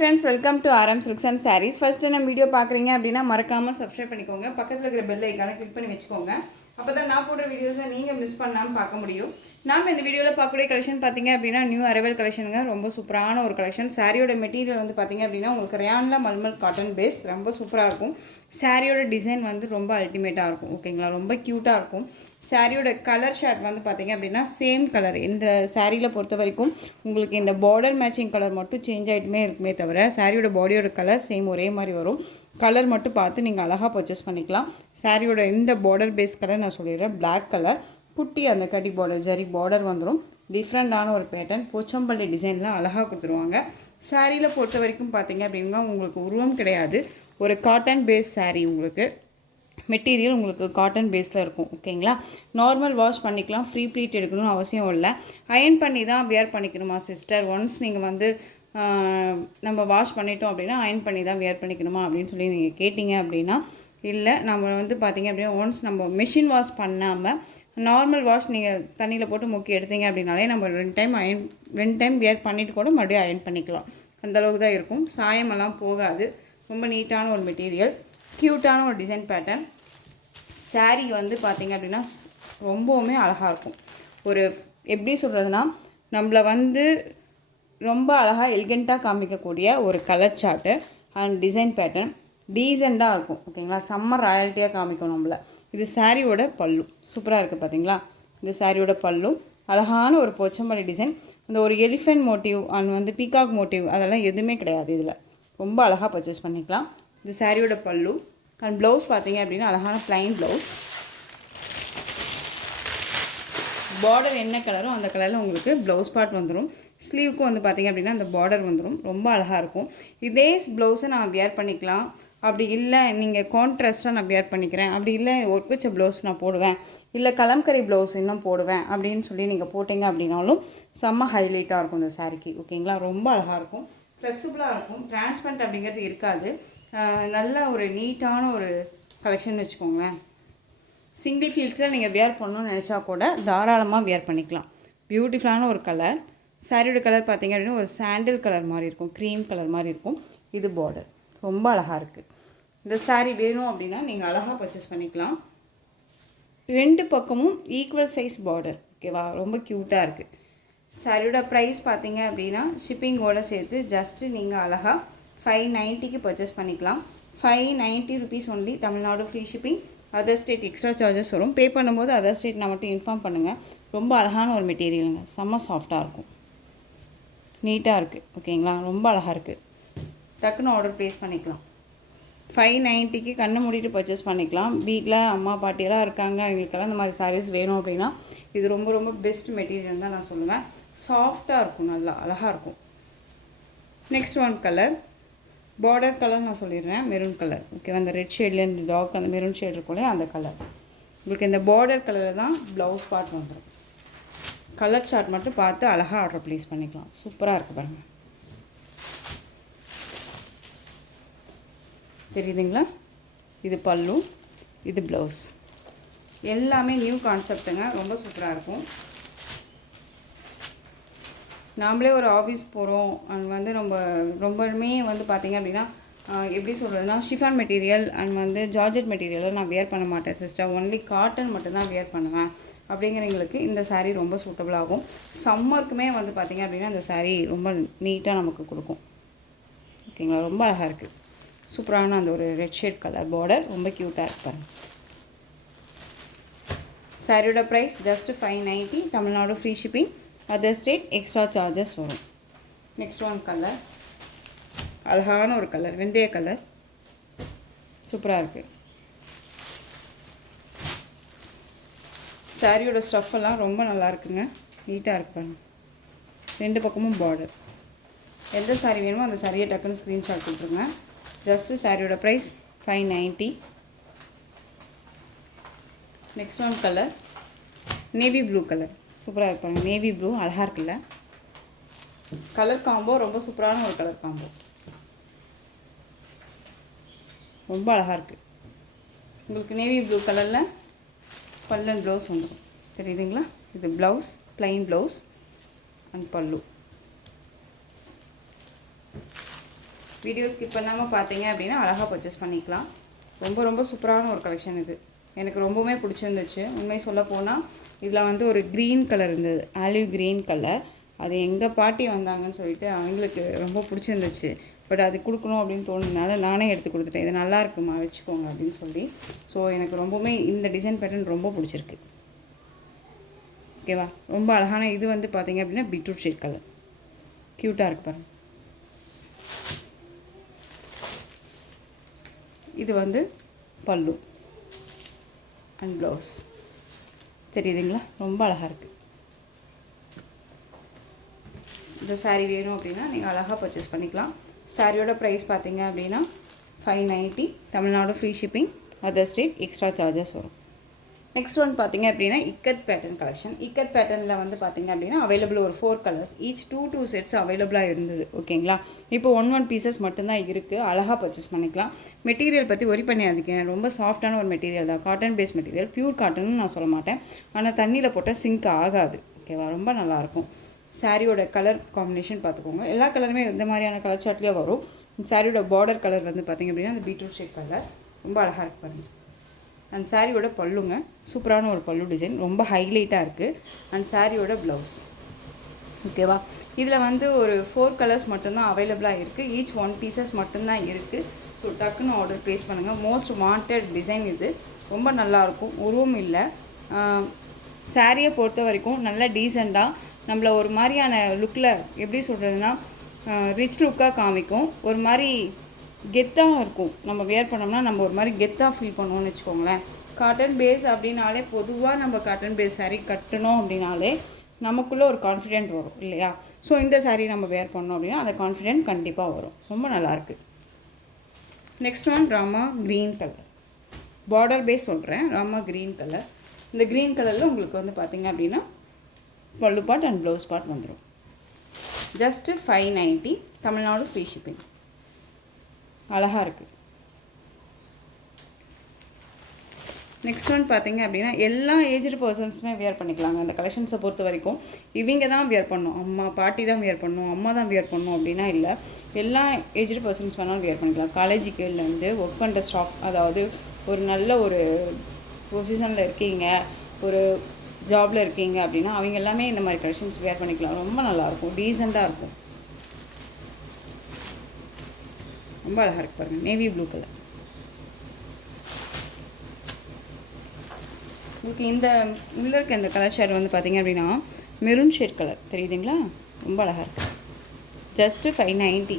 friends, welcome to RM Silks and Sarees. First நம்ம video பார்க்குறீங்க அப்படின்னா மறக்காமல் சப்ஸ்கிரைப் பண்ணிக்கோங்க. பக்கத்தில் இருக்கிற பெல் ஐக்கானை கிளிக் பண்ணி வச்சுக்கோங்க. அப்போ தான் நான் போடுற வீடியோஸை நீங்கள் மிஸ் பண்ணாமல் பார்க்க முடியும். நாம் இந்த வீடியோவில் பார்க்கக்கூடிய கலெக்ஷன் பார்த்தீங்க அப்படின்னா நியூ அரைவல் கலெக்ஷனுங்க. ரொம்ப சூப்பரான ஒரு கலெக்ஷன். சாரியோட மெட்டீரியல் வந்து பார்த்தீங்க அப்படின்னா உங்களுக்கு ரயானில் மல்மல் காட்டன் பேஸ் ரொம்ப சூப்பராக இருக்கும். சாரியோட டிசைன் வந்து ரொம்ப அல்டிமேட்டாக இருக்கும். ஓகேங்களா, ரொம்ப க்யூட்டாக இருக்கும். சாரியோட கலர் ஷர்ட் வந்து பார்த்திங்க அப்படின்னா சேம் கலர். இந்த சாரியில் பொறுத்த வரைக்கும் உங்களுக்கு இந்த பார்டர் மேட்சிங் கலர் மட்டும் சேஞ்ச் ஆகிட்டுமே இருக்குமே தவிர சாரியோட பாடியோட கலர் சேம் ஒரே மாதிரி வரும். கலர் மட்டும் பார்த்து நீங்கள் அழகாக பர்ச்சேஸ் பண்ணிக்கலாம். சாரியோட இந்த பார்டர் பேஸ் கலர் நான் சொல்லிடுறேன், பிளாக் கலர். குட்டி அந்த கட்டி பார்டர் ஜரி பார்டர் வந்துடும். டிஃப்ரெண்ட்டான ஒரு பேட்டர்ன், போச்சம்பள்ளி டிசைனில் அழகாக கொடுத்துருவாங்க. சாரியில் பொறுத்த வரைக்கும் பார்த்திங்க அப்படின்னா உங்களுக்கு உருவம் கிடையாது. ஒரு காட்டன் பேஸ் சாரீ, உங்களுக்கு மெட்டீரியல் உங்களுக்கு காட்டன் பேஸில் இருக்கும். ஓகேங்களா, நார்மல் வாஷ் பண்ணிக்கலாம். ஃப்ரீ ப்ளீட் எடுக்கணும்னு அவசியம் இல்லை. அயன் பண்ணி தான் வியர் பண்ணிக்கணுமா சிஸ்டர்? ஒன்ஸ் நீங்கள் வந்து நம்ம வாஷ் பண்ணிட்டோம் அப்படின்னா அயன் பண்ணி தான் வியர் பண்ணிக்கணுமா அப்படின்னு சொல்லி நீங்கள் கேட்டிங்க அப்படின்னா இல்லை. நம்ம வந்து பார்த்திங்க அப்படின்னா ஒன்ஸ் நம்ம மிஷின் வாஷ் பண்ணாமல் நார்மல் வாஷ் நீங்கள் தண்ணியில் போட்டு முக்கி எடுத்தீங்க அப்படின்னாலே நம்ம ரெண்டு டைம் வியர் பண்ணிவிட்டு கூட மறுபடியும் அயன் பண்ணிக்கலாம். அந்தளவுக்கு தான் இருக்கும். சாயமெல்லாம் போகாது. ரொம்ப நீட்டான ஒரு மெட்டீரியல், க்யூட்டான ஒரு டிசைன் பேட்டர்ன். சாரீ வந்து பார்த்திங்க அப்படின்னா ரொம்பவுமே அழகாக இருக்கும். ஒரு எப்படி சொல்கிறதுனா நம்மளை வந்து ரொம்ப அழகாக எலிகெண்ட்டாக காமிக்கக்கூடிய ஒரு colour chart and design pattern டீசெண்டாக இருக்கும். ஓகேங்களா, செம்ம ராயல்ட்டியாக காமிக்கும் நம்மளை. இது சாரியோட பல்லு சூப்பராக இருக்குது பார்த்தீங்களா. இந்த சாரியோட பல்லு அழகான ஒரு போச்சம்பள்ளி டிசைன். அந்த ஒரு எலிஃபென்ட் மோட்டிவ் அண்ட் வந்து பீகாக் மோட்டிவ் அதெல்லாம் எதுவுமே கிடையாது. இதில் ரொம்ப அழகாக பர்ச்சேஸ் பண்ணிக்கலாம். இந்த சாரியோட பல்லு அண்ட் ப்ளவுஸ் பார்த்தீங்க அப்படின்னா அழகான ப்ளைன் ப்ளவுஸ். பார்டர் என்ன கலரோ அந்த கலரில் உங்களுக்கு ப்ளவுஸ் பார்ட் வந்துடும். ஸ்லீவுக்கும் வந்து பார்த்திங்க அப்படின்னா அந்த பார்டர் வந்துடும். ரொம்ப அழகாக இருக்கும். இதே ப்ளவுஸை நான் வியர் பண்ணிக்கலாம். அப்படி இல்லை நீங்கள் கான்ட்ராஸ்ட்டாக நான் வியர் பண்ணிக்கிறேன், அப்படி இல்லை ஒர்க் வச்ச ப்ளவுஸ் நான் போடுவேன், இல்லை கலம்கரி ப்ளவுஸ் இன்னும் போடுவேன் அப்படின்னு சொல்லி நீங்கள் போட்டிங்க அப்படின்னாலும் செம்ம ஹைலைட்டாக இருக்கும் இந்த சாரிக்கு. ஓகேங்களா, ரொம்ப அழகாக இருக்கும். ஃப்ளெக்சிபிளாக இருக்கும். டிரான்ஸ்பரண்ட் அப்படிங்கிறது இருக்காது. நல்ல ஒரு நீட்டான ஒரு கலெக்ஷன் வச்சுக்கோங்களேன். சிங்கிள் ஃபீல்ஸில் நீங்கள் வியர் பண்ணணும்னு நினச்சா கூட தாராளமாக வியர் பண்ணிக்கலாம். பியூட்டிஃபுல்லான ஒரு கலர். சாரியோட கலர் பார்த்திங்க அப்படின்னா ஒரு சாண்டில் கலர் மாதிரி இருக்கும், க்ரீம் கலர் மாதிரி இருக்கும். இது பார்டர் ரொம்ப அழகாக இருக்குது. இந்த சாரீ வேணும் அப்படின்னா நீங்கள் அழகாக பர்ச்சேஸ் பண்ணிக்கலாம். ரெண்டு பக்கமும் ஈக்குவல் சைஸ் பார்டர். ஓகேவா, ரொம்ப க்யூட்டாக இருக்குது. சாரியோட ப்ரைஸ் பார்த்திங்க அப்படின்னா ஷிப்பிங்கோடு சேர்த்து ஜஸ்ட்டு நீங்கள் அழகாக 590க்கு பர்ச்சேஸ் பண்ணிக்கலாம். 590 rupees only. Tamil Nadu free shipping. Other state extra charges வரும். பே பண்ணும்போது அதர் ஸ்டேட் நான் மட்டும் இன்ஃபார்ம் பண்ணுங்கள். ரொம்ப அழகான ஒரு மெட்டீரியலுங்க, செம்ம சாஃப்டாக இருக்கும், நீட்டாக இருக்குது. ஓகேங்களா, ரொம்ப அழகாக இருக்குது. டக்குன்னு ஆர்டர் ப்ளேஸ் பண்ணிக்கலாம். 590க்கு கண்ணை மூடிட்டு பர்ச்சேஸ் பண்ணிக்கலாம். வீட்டில் அம்மா பாட்டியெல்லாம் இருக்காங்க, எங்களுக்கெல்லாம் இந்த மாதிரி சாரீஸ் வேணும் அப்படின்னா இது ரொம்ப ரொம்ப பெஸ்ட் மெட்டீரியல் தான் நான் சொல்லுவேன். சாஃப்டாக இருக்கும், நல்லா அழகாக இருக்கும். Next one colour, border colour நான் சொல்லிடுறேன், மெரூன் கலர். ஓகே, அந்த ரெட் ஷேடில் இந்த டார்க் அந்த மெரூன் ஷேட் இருக்கும்ல அந்த கலர். உங்களுக்கு இந்த பார்டர் கலரில் தான் ப்ளவுஸ் பார்ட் வந்துடும். கலர் சார்ட் மட்டும் பார்த்து அழகாக ஆர்டர் ப்ளேஸ் பண்ணிக்கலாம். சூப்பராக இருக்குது பாருங்கள், தெரியுதுங்களா. இது பல்லு, இது ப்ளவுஸ். எல்லாமே நியூ கான்செப்ட்டுங்க, ரொம்ப சூப்பராக இருக்கும். நாம்ளே ஒரு ஆஃபீஸ் போகிறோம் அண்ட் வந்து ரொம்பவுமே வந்து பார்த்திங்க அப்படின்னா எப்படி சொல்கிறதுனா ஷிஃபான் மெட்டீரியல் அண்ட் வந்து ஜார்ஜெட் மெட்டீரியலை நான் வியர் பண்ண மாட்டேன் சிஸ்டர், ஒன்லி காட்டன் மட்டும்தான் வியர் பண்ணுவேன் அப்படிங்கிறவங்களுக்கு இந்த சாரீ ரொம்ப சூட்டபுளாகும். சம்மருக்குமே வந்து பார்த்திங்க அப்படின்னா இந்த சாரீ ரொம்ப நீட்டாக நமக்கு கொடுக்கும். ஓகேங்களா, ரொம்ப அழகாக இருக்குது. சூப்பரான அந்த ஒரு ரெட் ஷேட் கலர் பார்டர் ரொம்ப க்யூட்டாக இருப்பாங்க. சாரியோட price just 590. Tamil Nadu free shipping. Other state extra charges வரும். நெக்ஸ்ட் ஒன் கலர், அழகான ஒரு கலர், வெந்தய கலர், சூப்பராக இருக்குது. சாரியோட ஸ்டஃப் எல்லாம் ரொம்ப நல்லா இருக்குங்க, நீட்டாக இருப்பாங்க. ரெண்டு பக்கமும் பார்டர். எந்த சாரீ வேணுமோ அந்த சாரியை டக்குன்னு ஸ்க்ரீன்ஷாட் கொடுத்துருங்க. ஜஸ்ட்டு சாரியோட price 590. Next one colour, navy blue colour, சூப்பராக இருப்பாங்க. நேவி ப்ளூ அழகாக இருக்குல்ல. கலர் காம்போ ரொம்ப சூப்பரான ஒரு கலர் காம்போ, ரொம்ப அழகாக இருக்குது. உங்களுக்கு நேவி ப்ளூ கலரில் பல்லன் ப்ளவுஸ் வந்துடும், தெரியுதுங்களா. இது ப்ளவுஸ், ப்ளைன் ப்ளவுஸ் அண்ட் பல்லு. வீடியோ ஸ்கிப் பண்ணாமல் பார்த்தீங்க அப்படின்னா அழகாக பர்ச்சேஸ் பண்ணிக்கலாம். ரொம்ப ரொம்ப சூப்பரான ஒரு கலெக்ஷன் இது. எனக்கு ரொம்பவுமே பிடிச்சிருந்துச்சு. உண்மை சொல்ல போனால் இதில் வந்து ஒரு க்ரீன் கலர் இருந்தது, ஆலிவ் க்ரீன் கலர். அது எங்கள் பாட்டி வந்தாங்கன்னு சொல்லிட்டு அவங்களுக்கு ரொம்ப பிடிச்சிருந்துச்சு. பட் அது கொடுக்கணும் அப்படின்னு தோணுனால நானே எடுத்து கொடுத்துட்டேன். இது நல்லா இருக்குமா, வச்சுக்கோங்க அப்படின்னு சொல்லி. ஸோ எனக்கு ரொம்பவுமே இந்த டிசைன் பேட்டர்ன் ரொம்ப பிடிச்சிருக்கு. ஓகேவா, ரொம்ப அழகான இது வந்து பார்த்தீங்க அப்படின்னா பீட்ரூட் ஷேட் கலர், க்யூட்டாக இருக்கு பாருங்கள். இது வந்து பல்லு அண்ட் ப்ளவுஸ், தெரியுதுங்களா, ரொம்ப அழகாக இருக்குது. இந்த சாரீ வேணும் அப்படின்னா நீங்கள் அழகாக பர்ச்சேஸ் பண்ணிக்கலாம். சாரியோட ப்ரைஸ் பார்த்தீங்க அப்படின்னா 590, Tamil Nadu free shipping, other state extra charges வரும். நெக்ஸ்ட் ஒன் பார்த்தீங்க அப்படின்னா இக்கத் பேட்டர்ன் கலெக்ஷன். இக்கத் பேட்டர்னில் வந்து பார்த்தீங்க அப்படின்னா அவைலபிள் ஒரு 4 கலர்ஸ், ஈச் 2 செட்ஸ் அவைலபிளாக இருந்தது. ஓகேங்களா, இப்போ 1 பீசஸ் மட்டும்தான் இருக்குது. அழகாக பர்ச்சேஸ் பண்ணிக்கலாம். மெட்டீரியல் பற்றி ஒரி பண்ணியாதீங்க, ரொம்ப சாஃப்டான ஒரு மெட்டீரியல் தான், காட்டன் பேஸ் மெட்டீரியல், பியூர் காட்டன்னு நான் சொல்ல மாட்டேன். ஆனால் தண்ணியில் போட்டால் சிங்க் ஆகாது. ஓகேவா, ரொம்ப நல்லாயிருக்கும். சாரியோட கலர் காம்பினேஷன் பார்த்துக்கோங்க. எல்லா கலருமே இந்த மாதிரியான கலர் சார்ட்லேயே வரும். சாரியோட பார்டர் கலர் வந்து பார்த்திங்க அப்படின்னா அந்த பீட்ரூட் ஷேட் கலர் ரொம்ப அழகாக இருக்கு பாருங்கள். அண்ட் சாரியோட பல்லுங்க, சூப்பரான ஒரு பல்லு டிசைன், ரொம்ப ஹைலைட்டாக இருக்குது. அண்ட் சாரியோட ப்ளவுஸ். ஓகேவா, இதில் வந்து ஒரு 4 கலர்ஸ் மட்டும்தான் அவைலபிளாக இருக்குது. ஈச் 1 பீசஸ் மட்டும்தான் இருக்குது. ஸோ டக்குன்னு ஆர்டர் ப்ளேஸ் பண்ணுங்கள். மோஸ்ட் வாண்டட் டிசைன் இது. ரொம்ப நல்லாயிருக்கும், உருவம் இல்லை. சாரியை பொறுத்த வரைக்கும் நல்ல டீசெண்டாக நம்மளை ஒரு மாதிரியான லுக்கில் எப்படி சொல்கிறதுனா ரிச் லுக்காக காமிக்கும். ஒரு மாதிரி கெத்தாக இருக்கும். நம்ம வியர் பண்ணோம்னா நம்ம ஒரு மாதிரி கெத்தாக ஃபீல் பண்ணுவோம்னு வச்சுக்கோங்களேன். காட்டன் பேஸ் அப்படின்னாலே பொதுவாக நம்ம காட்டன் பேஸ் சாரீ கட்டணும் அப்படின்னாலே நமக்குள்ளே ஒரு கான்ஃபிடென்ட் வரும் இல்லையா. ஸோ இந்த சாரீ நம்ம வேர் பண்ணோம் அப்படின்னா அந்த கான்ஃபிடென்ட் கண்டிப்பாக வரும். ரொம்ப நல்லாயிருக்கு. Next one Rama green colour, border base சொல்கிறேன், ராமா க்ரீன் கலர். இந்த க்ரீன் கலரில் உங்களுக்கு வந்து பார்த்திங்க அப்படின்னா பல்லு பார்ட் அண்ட் ப்ளவுஸ் பார்ட் வந்துடும். Just 590, Tamil Nadu free shipping. அழகாக இருக்குது. நெக்ஸ்ட் ஒன் பார்த்தீங்க அப்படின்னா எல்லா ஏஜ்டு பர்சன்ஸுமே வியர் பண்ணிக்கலாங்க. அந்த கலெக்ஷன்ஸை பொறுத்த வரைக்கும் இவங்க தான் வியர் பண்ணணும், அம்மா பாட்டி தான் வியர் பண்ணணும், அம்மா தான் வியர் பண்ணணும் அப்படின்னா இல்லை. எல்லா ஏஜ்டு பர்சன்ஸ் வேணாலும் வியர் பண்ணிக்கலாம். காலேஜுக்குலேருந்து ஒர்க் பண்ணுற ஸ்டாஃப், அதாவது ஒரு நல்ல ஒரு பொசிஷனில் இருக்கீங்க, ஒரு ஜாபில் இருக்கீங்க அப்படின்னா அவங்க எல்லாமே இந்த மாதிரி கலெக்ஷன்ஸ் வியர் பண்ணிக்கலாம். ரொம்ப நல்லாயிருக்கும், டீசெண்டாக இருக்கும். ரொம்ப அழகாக இருக்கு பாருங்கள், நேவி ப்ளூ கலர். உங்களுக்கு இந்த உள்ள இருக்க இந்த கலர் ஷேட் வந்து பார்த்திங்க அப்படின்னா மெரூன் ஷேட் கலர், தெரியுதுங்களா, ரொம்ப அழகாக இருக்குது. Just 590.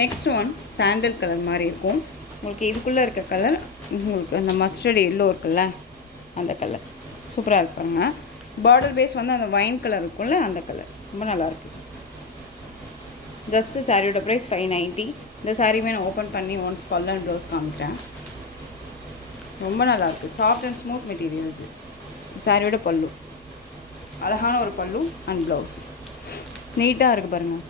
Next one sandal colour மாதிரி இருக்கும். உங்களுக்கு இதுக்குள்ளே இருக்க கலர் உங்களுக்கு அந்த மஸ்டர்டு எல்லோ இருக்குல்ல அந்த கலர் சூப்பராக இருக்கு பாருங்கள். பார்டர் பேஸ் வந்து அந்த வைன் கலர் இருக்கும்ல அந்த கலர் ரொம்ப நல்லாயிருக்கு. ஜஸ்ட்டு சாரியோட ப்ரைஸ் 590. இந்த சாரியுமே நான் ஓப்பன் பண்ணி ஒன்ஸ் பல்லு அண்ட் ப்ளவுஸ் காமிக்கிறேன். ரொம்ப நல்லாயிருக்கு, சாஃப்ட் அண்ட் ஸ்மூத் மெட்டீரியல் இது. சாரியோட பல்லு, அழகான ஒரு பல்லு அண்ட் ப்ளவுஸ், நீட்டாக இருக்குது பாருங்கள்.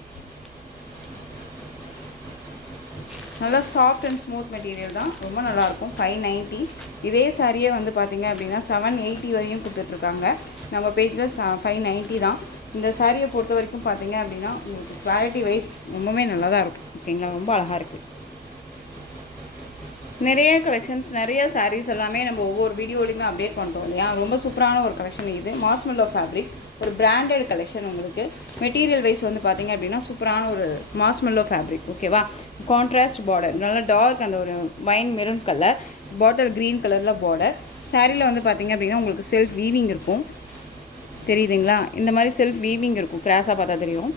நல்லா சாஃப்ட் அண்ட் ஸ்மூத் மெட்டீரியல் தான், ரொம்ப நல்லாயிருக்கும். 590. இதே சாரியே வந்து பார்த்திங்க அப்படின்னா 780 வரையும் கொடுத்துட்ருக்காங்க. நம்ம பேஜில் 590 தான். இந்த சாரியை பொறுத்த வரைக்கும் பார்த்தீங்க அப்படின்னா உங்களுக்கு குவாலிட்டி வைஸ் ரொம்பவே நல்லா தான் இருக்கும். ஓகேங்களா, ரொம்ப அழகாக இருக்குது. நிறைய கலெக்ஷன்ஸ், நிறைய சாரீஸ் எல்லாமே நம்ம ஒவ்வொரு வீடியோலையுமே அப்டேட் பண்ணுறோம் இல்லையா. ரொம்ப சூப்பரான ஒரு கலெக்ஷன் இது. மாஸ்மெல்லோ ஃபேப்ரிக், ஒரு பிராண்டட் கலெக்ஷன். உங்களுக்கு மெட்டீரியல் வைஸ் வந்து பார்த்திங்க அப்படின்னா சூப்பரான ஒரு மாஸ்மெல்லோ ஃபேப்ரிக். ஓகேவா, கான்ட்ராஸ்ட் பார்டர், நல்லா டார்க் அந்த ஒரு wine maroon colour, bottle green கலரில் பார்டர். சாரியில் வந்து பார்த்திங்க அப்படின்னா உங்களுக்கு செல்ஃப் வீவிங் இருக்கும், தெரியுதுங்களா. இந்த மாதிரி செல்ஃப் வீவிங் இருக்கும், கிராஸாக பார்த்தா தெரியும்,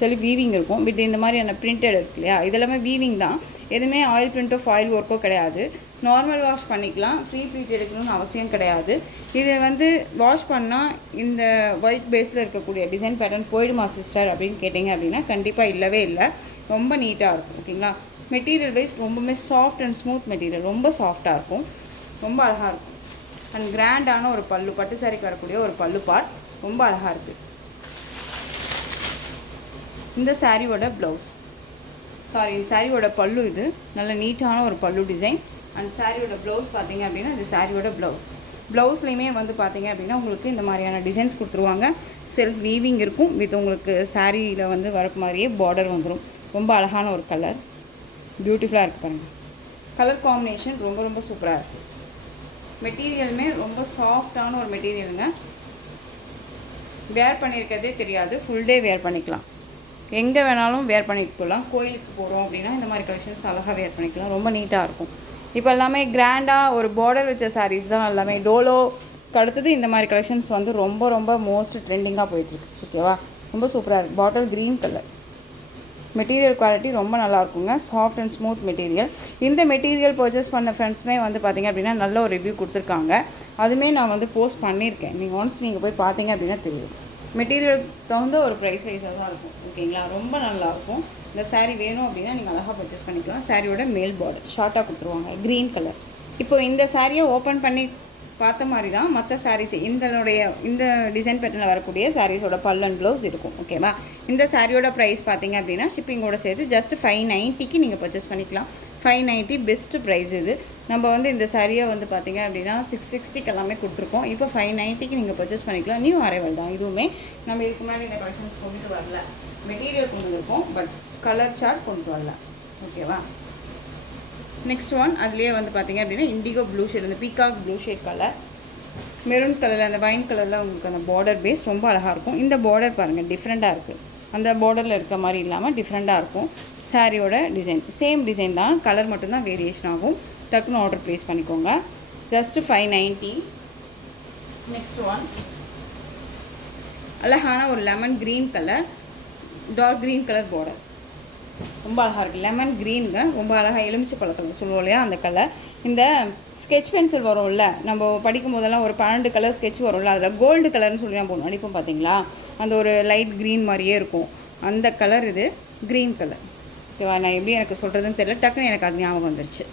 செல்ஃப் வீவிங் இருக்கும். பட் இந்த மாதிரியான பிரிண்டட் இருக்கு இல்லையா, இதெல்லாமே வீவிங் தான், எதுவுமே ஆயில் பிரிண்ட்டோ ஃபாயில் ஒர்க்கோ கிடையாது. நார்மல் வாஷ் பண்ணிக்கலாம், ஃப்ரீ ப்ளீட் எடுக்கணும்னு அவசியம் கிடையாது. இது வந்து வாஷ் பண்ணால் இந்த ஒயிட் பேஸில் இருக்கக்கூடிய டிசைன் பேட்டர்ன் போயிடுமா சிஸ்டர் அப்படின்னு கேட்டிங்க அப்படின்னா கண்டிப்பாக இல்லவே இல்லை, ரொம்ப நீட்டாக இருக்கும். ஓகேங்களா, மெட்டீரியல் வைஸ் ரொம்பவுமே சாஃப்ட் அண்ட் ஸ்மூத் மெட்டீரியல், ரொம்ப சாஃப்டாக இருக்கும், ரொம்ப அழகாக இருக்கும். அண்ட் கிராண்டான ஒரு பல்லு, பட்டு சாரிக்கு வரக்கூடிய ஒரு பல்லு பார்ட் ரொம்ப அழகாக இருக்குது. இந்த சாரியோட ப்ளவுஸ், சாரி இந்த சாரியோட பல்லு, இது நல்ல நீட்டான ஒரு பல்லு டிசைன். அண்ட் சாரியோட ப்ளவுஸ் பார்த்தீங்க அப்படின்னா இது சாரியோட ப்ளவுஸ்லேயுமே வந்து பார்த்தீங்க அப்படின்னா உங்களுக்கு இந்த மாதிரியான டிசைன்ஸ் கொடுத்துருவாங்க. செல்ஃப் வீவிங் இருக்கும், வித் உங்களுக்கு சாரியில் வந்து வரக்கு மாதிரியே பார்டர் வந்துடும். ரொம்ப அழகான ஒரு கலர், பியூட்டிஃபுல்லாக இருக்குது பாருங்கள். கலர் காம்பினேஷன் ரொம்ப ரொம்ப சூப்பராக இருக்குது. மெட்டீரியலுமே ரொம்ப சாஃப்டான ஒரு மெட்டீரியலுங்க. வேர் பண்ணியிருக்கிறதே தெரியாது, ஃபுல் டே வேர் பண்ணிக்கலாம், எங்கே வேணாலும் வேர் பண்ணிட்டு போகலாம். கோயிலுக்கு போகிறோம் அப்படின்னா இந்த மாதிரி கலெக்ஷன்ஸ் அழகாக வேர் பண்ணிக்கலாம், ரொம்ப நீட்டாக இருக்கும். இப்போ எல்லாமே கிராண்டாக ஒரு பார்டர் வச்ச சாரீஸ் தான் எல்லாமே. டோலோக்கு அடுத்தது இந்த மாதிரி கலெக்ஷன்ஸ் வந்து ரொம்ப ரொம்ப மோஸ்ட் ட்ரெண்டிங்காக போயிட்டுருக்கு. ஓகேவா, ரொம்ப சூப்பராக இருக்குது. Bottle green colour, material quality ரொம்ப நல்லாயிருக்குங்க, சாஃப்ட் அண்ட் ஸ்மூத் மெட்டீரியல். இந்த மெட்டீரியல் பர்ச்சேஸ் பண்ண ஃப்ரெண்ட்ஸுமே வந்து பார்த்திங்க அப்படின்னா நல்ல ஒரு ரிவ்யூ கொடுத்துருக்காங்க. அதுவுமே நான் வந்து போஸ்ட் பண்ணியிருக்கேன், நீங்கள் ஒன்ஸ் நீங்கள் போய் பார்த்தீங்க அப்படின்னா தெரியும். மெட்டீரியல் தகுந்த ஒரு ப்ரைஸ் வைஸாக தான் இருக்கும். ஓகேங்களா, ரொம்ப நல்லாயிருக்கும். இந்த சாரீ வேணும் அப்படின்னா நீங்கள் அழகாக பர்ச்சேஸ் பண்ணிக்கலாம். சாரியோட மேல் பார்டர் ஷார்ட்டாக கொடுத்துருவாங்க, க்ரீன் கலர். இப்போ இந்த சாரியை ஓப்பன் பண்ணி பார்த்த மாதிரி தான் மற்ற சாரீஸ் இந்த டிசைன் பேட்டர்னில் வரக்கூடிய சாரீஸோட பல் அண்ட் ப்ளவுஸ் இருக்கும். ஓகேவா, இந்த சாரியோட ப்ரைஸ் பார்த்தீங்க அப்படின்னா ஷிப்பிங்கோட சேர்த்து ஜஸ்ட் 590க்கு நீங்கள் பர்ச்சேஸ் பண்ணிக்கலாம். 590 பெஸ்ட்டு ப்ரைஸ் இது. நம்ம வந்து இந்த சாரியை வந்து பார்த்திங்க அப்படின்னா 660 எல்லாமே கொடுத்துருக்கோம். இப்போ 590க்கு நீங்கள் பர்ச்சேஸ் பண்ணிக்கலாம். நியூ அரைவல் தான் இதுவுமே. நம்ம இதுக்கு முன்னாடி இந்த கலெக்ஷன்ஸ் கொண்டுட்டு வரல, மெட்டீரியல் கொண்டு வந்திருக்கோம், பட் கலர் சார்ட் கொண்டு வரல. ஓகேவா, நெக்ஸ்ட் ஒன் அதுலேயே வந்து பார்த்திங்க அப்படின்னா இண்டிகோ ப்ளூ ஷேட், அந்த peacock blue shade colour, maroon கலரில் அந்த வைன் கலரில் உங்களுக்கு அந்த பார்டர் பேஸ் ரொம்ப அழகாக இருக்கும். இந்த பார்டர் பாருங்கள் டிஃப்ரெண்ட்டாக இருக்குது, அந்த பார்டரில் இருக்க மாதிரி இல்லாமல் டிஃப்ரெண்ட்டாக இருக்கும். சாரியோட டிசைன் சேம் டிசைன் தான், கலர் மட்டும்தான் வேரியேஷன் ஆகும். டக்குன்னு ஆர்டர் ப்ளேஸ் பண்ணிக்கோங்க. ஜஸ்ட்டு 590. நெக்ஸ்ட் ஒன் அழகான ஒரு lemon green colour, dark green colour border ரொம்ப அழகாக இருக்குது. லெமன் க்ரீனுங்க, ரொம்ப அழகாக எலுமிச்சை பழ கலர் சொல்லுவோம் இல்லையா அந்த கலர். இந்த ஸ்கெட்ச் பென்சில் வரும்ல, நம்ம படிக்கும் போதெல்லாம் ஒரு 12 கலர் ஸ்கெட்ச் வரும்ல, அதில் கோல்டு கலர்னு சொல்லி நம்ம அடிப்போம் பார்த்தீங்களா, அந்த ஒரு லைட் க்ரீன் மாதிரியே இருக்கும் அந்த கலர். இது க்ரீன் கலர். ஓகேவா, நான் எப்படி எனக்கு சொல்கிறதுன்னு தெரியல, டக்குன்னு எனக்கு அது ஞாபகம் வந்துருச்சு.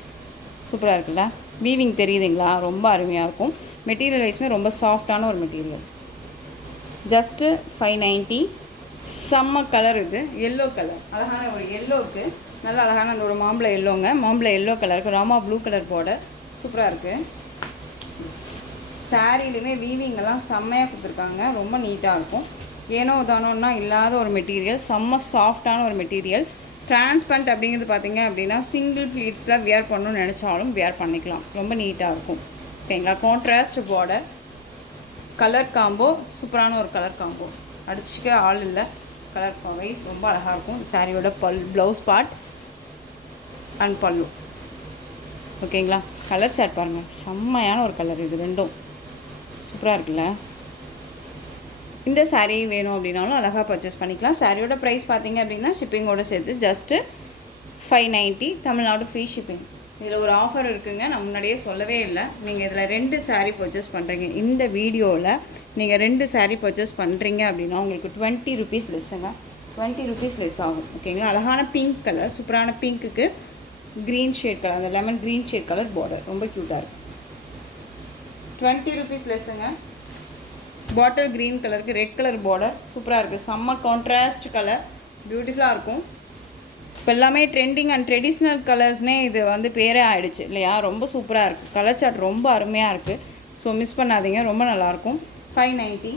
சூப்பராக இருக்குல்ல, வீவிங் தெரியுதுங்களா, ரொம்ப அருமையாக இருக்கும். மெட்டீரியல் வைஸ்மே ரொம்ப சாஃப்டான ஒரு மெட்டீரியல். ஜஸ்ட்டு 590. செம்ம கலர் இது, எல்லோ கலர், அழகான ஒரு எல்லோவுக்கு நல்லா அழகான அந்த ஒரு மாம்பழம் எல்லோங்க, மாம்பழம் எல்லோ கலருக்கு ராமா ப்ளூ கலர் பார்டர் சூப்பராக இருக்குது. சாரீலையுமே வீவிங்கெல்லாம் செம்மையாக கொடுத்துருக்காங்க, ரொம்ப நீட்டாக இருக்கும். ஏனோ தானோன்னா இல்லாத ஒரு மெட்டீரியல், செம்ம சாஃப்டான ஒரு மெட்டீரியல். டிரான்ஸ்பரண்ட் அப்படிங்கிறது பார்த்திங்க அப்படின்னா சிங்கிள் ப்ளீட்ஸில் வியர் பண்ணணும்னு நினச்சாலும் வியர் பண்ணிக்கலாம், ரொம்ப நீட்டாக இருக்கும். ஓகேங்களா, கான்ட்ராஸ்ட் பார்டர், கலர் காம்போ சூப்பரான ஒரு கலர் காம்போ, அடிச்சுக்க ஆள் இல்லை. கலர் வைஸ் ரொம்ப அழகாக இருக்கும். சாரியோட ப்ளவுஸ் பார்ட் அண்ட் பல்லு. ஓகேங்களா, கலர் சார்ட் பாருங்கள், செம்மையான ஒரு கலர், இது ரெண்டும் சூப்பராக இருக்குல்ல. இந்த சாரீ வேணும் அப்படின்னாலும் அழகாக பர்ச்சேஸ் பண்ணிக்கலாம். சாரியோட ப்ரைஸ் பார்த்திங்க அப்படின்னா ஷிப்பிங்கோடு சேர்த்து ஜஸ்ட்டு 590, தமிழ்நாடு ஃப்ரீ ஷிப்பிங். இதில் ஒரு ஆஃபர் இருக்குதுங்க, நான் முன்னாடியே சொல்லவே இல்லை. நீங்கள் இதில் 2 சாரீ பர்ச்சேஸ் பண்ணுறீங்க, இந்த வீடியோவில் நீங்கள் 2 சாரீ பர்ச்சேஸ் பண்ணுறீங்க அப்படின்னா உங்களுக்கு 20 rupees லெஸ்ஸுங்க, 20 rupees லெஸ் ஆகும். ஓகேங்களா, அழகான பிங்க் கலர், சூப்பரான பிங்க்குக்கு க்ரீன் ஷேட் கலர், அந்த lemon green shade colour border ரொம்ப க்யூட்டாக இருக்குது. 20 rupees லெஸ்ஸுங்க. பாட்டில் க்ரீன் கலருக்கு ரெட் கலர் பார்டர் சூப்பராக இருக்குது, செம்ம கான்ட்ராஸ்ட் கலர், பியூட்டிஃபுல்லாக இருக்கும். இப்போ எல்லாமே ட்ரெண்டிங் அண்ட் ட்ரெடிஷ்னல் கலர்ஸ்னே இது வந்து பேரே ஆகிடுச்சு இல்லையா, ரொம்ப சூப்பராக இருக்குது. கலர் சார்ட் ரொம்ப அருமையாக இருக்குது, ஸோ மிஸ் பண்ணாதீங்க, ரொம்ப நல்லாயிருக்கும். 590